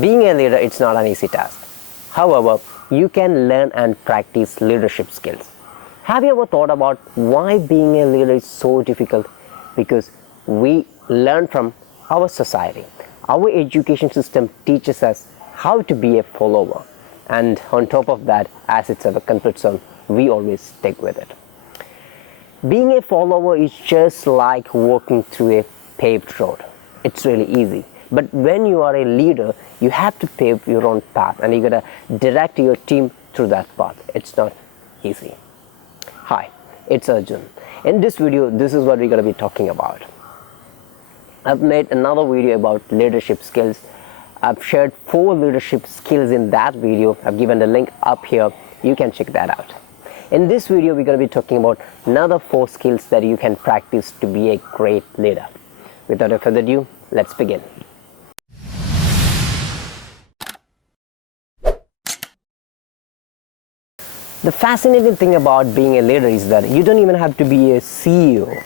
Being a leader, it's not an easy task. However, you can learn and practice leadership skills. Have you ever thought about why being a leader is so difficult? Because we learn from our society. Our education system teaches us how to be a follower. And on top of that, as it's our comfort zone, we always stick with it. Being a follower is just like walking through a paved road. It's really easy. But when you are a leader, you have to pave your own path and you gotta direct your team through that path. It's not easy. Hi, it's Arjun. In this video, this is what we're gonna be talking about. I've made another video about leadership skills. I've shared 4 leadership skills in that video. I've given the link up here. You can check that out. In this video, we're going to be talking about another 4 skills that you can practice to be a great leader. Without further ado, let's begin. The fascinating thing about being a leader is that you don't even have to be a CEO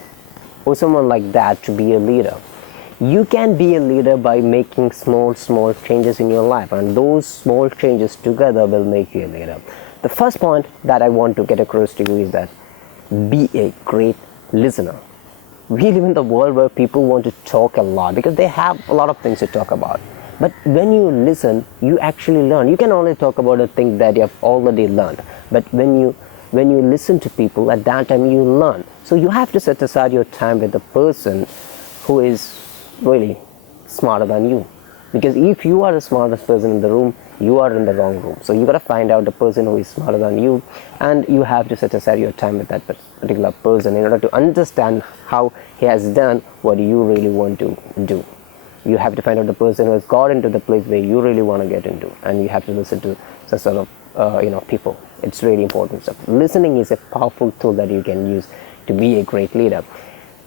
or someone like that to be a leader. You can be a leader by making small changes in your life, and those small changes together will make you a leader. The first point that I want to get across to you is that be a great listener. We live in the world where people want to talk a lot because they have a lot of things to talk about. But when you listen, you actually learn. You can only talk about a thing that you have already learned. But when you listen to people, at that time you learn. So you have to set aside your time with the person who is really smarter than you. Because if you are the smartest person in the room, you are in the wrong room. So you got to find out the person who is smarter than you, and you have to set aside your time with that particular person in order to understand how he has done what you really want to do. You have to find out the person who has got into the place where you really want to get into, and you have to listen to such sort of people. It's really important stuff. Listening is a powerful tool that you can use to be a great leader.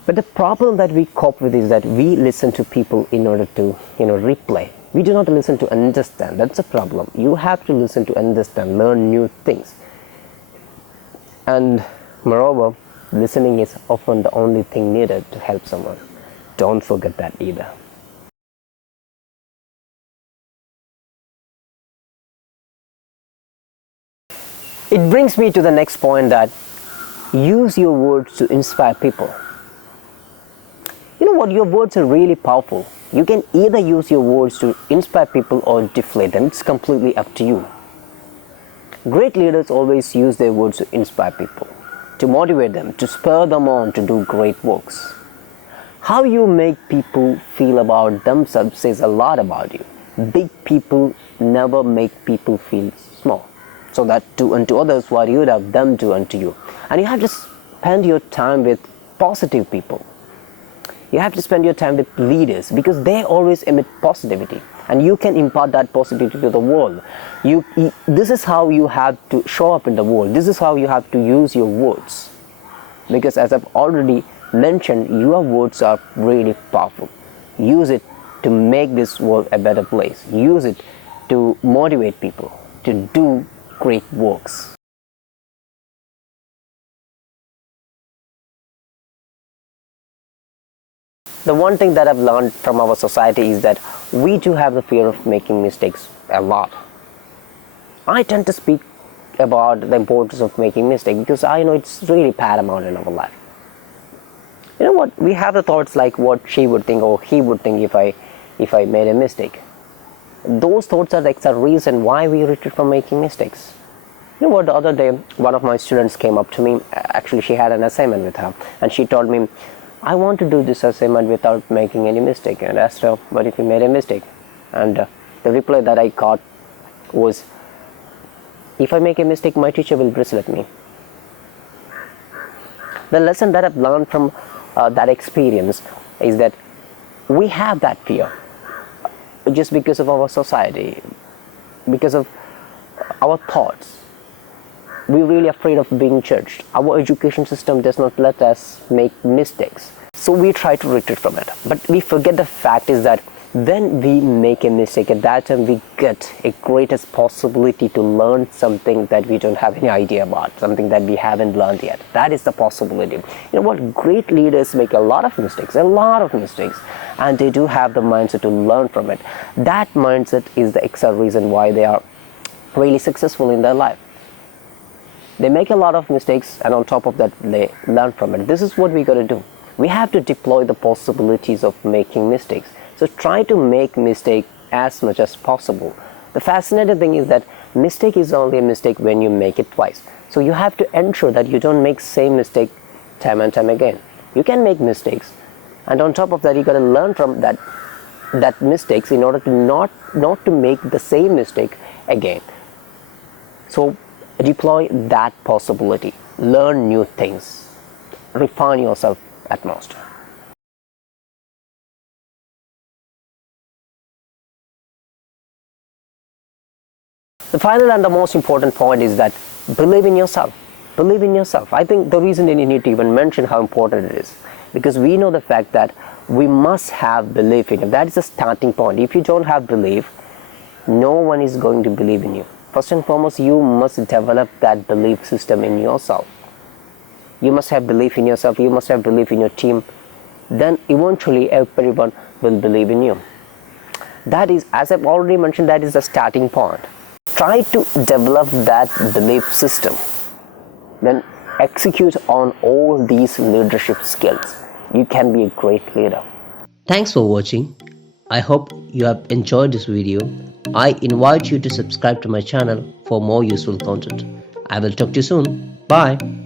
But the problem that we cope with is that we listen to people in order to, replay. We do not listen to understand. That's a problem. You have to listen to understand, learn new things. And moreover, listening is often the only thing needed to help someone. Don't forget that either. It brings me to the next point, that use your words to inspire people. You know what? Your words are really powerful. You can either use your words to inspire people or deflate them. It's completely up to you. Great leaders always use their words to inspire people, to motivate them, to spur them on to do great works. How you make people feel about themselves says a lot about you. Big people never make people feel small. So that do unto others what you would have them do unto you. And you have to spend your time with positive people. You have to spend your time with leaders because they always emit positivity, and you can impart that positivity to the world. This is how you have to show up in the world. This is how you have to use your words. Because as I've already mentioned, your words are really powerful. Use it to make this world a better place. Use it to motivate people to do great works. The one thing that I've learned from our society is that we do have the fear of making mistakes a lot. I tend to speak about the importance of making mistakes because I know it's really paramount in our life. You know what? We have the thoughts like what she would think or he would think if I made a mistake. Those thoughts are like the reason why we retreat from making mistakes. You know what? The other day, one of my students came up to me. Actually, she had an assignment with her, and she told me, I want to do this assignment without making any mistake. And I asked her, what if you made a mistake? And the reply that I got was, if I make a mistake, my teacher will bristle at me. The lesson that I've learned from that experience is that we have that fear just because of our society, because of our thoughts. We're really afraid of being judged. Our education system does not let us make mistakes. So we try to retreat from it. But we forget the fact is that when we make a mistake, at that time we get a greatest possibility to learn something that we don't have any idea about, something that we haven't learned yet. That is the possibility. You know what, great leaders make a lot of mistakes, and they do have the mindset to learn from it. That mindset is the exact reason why they are really successful in their life. They make a lot of mistakes, and on top of that they learn from it. This is what we got to do. We have to deploy the possibilities of making mistakes. So try to make mistake as much as possible. The fascinating thing is that mistake is only a mistake when you make it twice. So you have to ensure that you don't make same mistake time and time again. You can make mistakes, and on top of that you got to learn from that mistakes in order to not to make the same mistake again. So deploy that possibility, learn new things, refine yourself at most. The final and the most important point is that believe in yourself. Believe in yourself. I think the reason that you need to even mention how important it is, because we know the fact that we must have belief in it. That is the starting point. If you don't have belief, no one is going to believe in you. First and foremost, you must develop that belief system in yourself. You must have belief in yourself. You must have belief in your team. Then eventually everyone will believe in you. That is, as I've already mentioned, that is the starting point. Try to develop that belief system. Then execute on all these leadership skills. You can be a great leader. Thanks for watching. I hope you have enjoyed this video. I invite you to subscribe to my channel for more useful content. I will talk to you soon. Bye.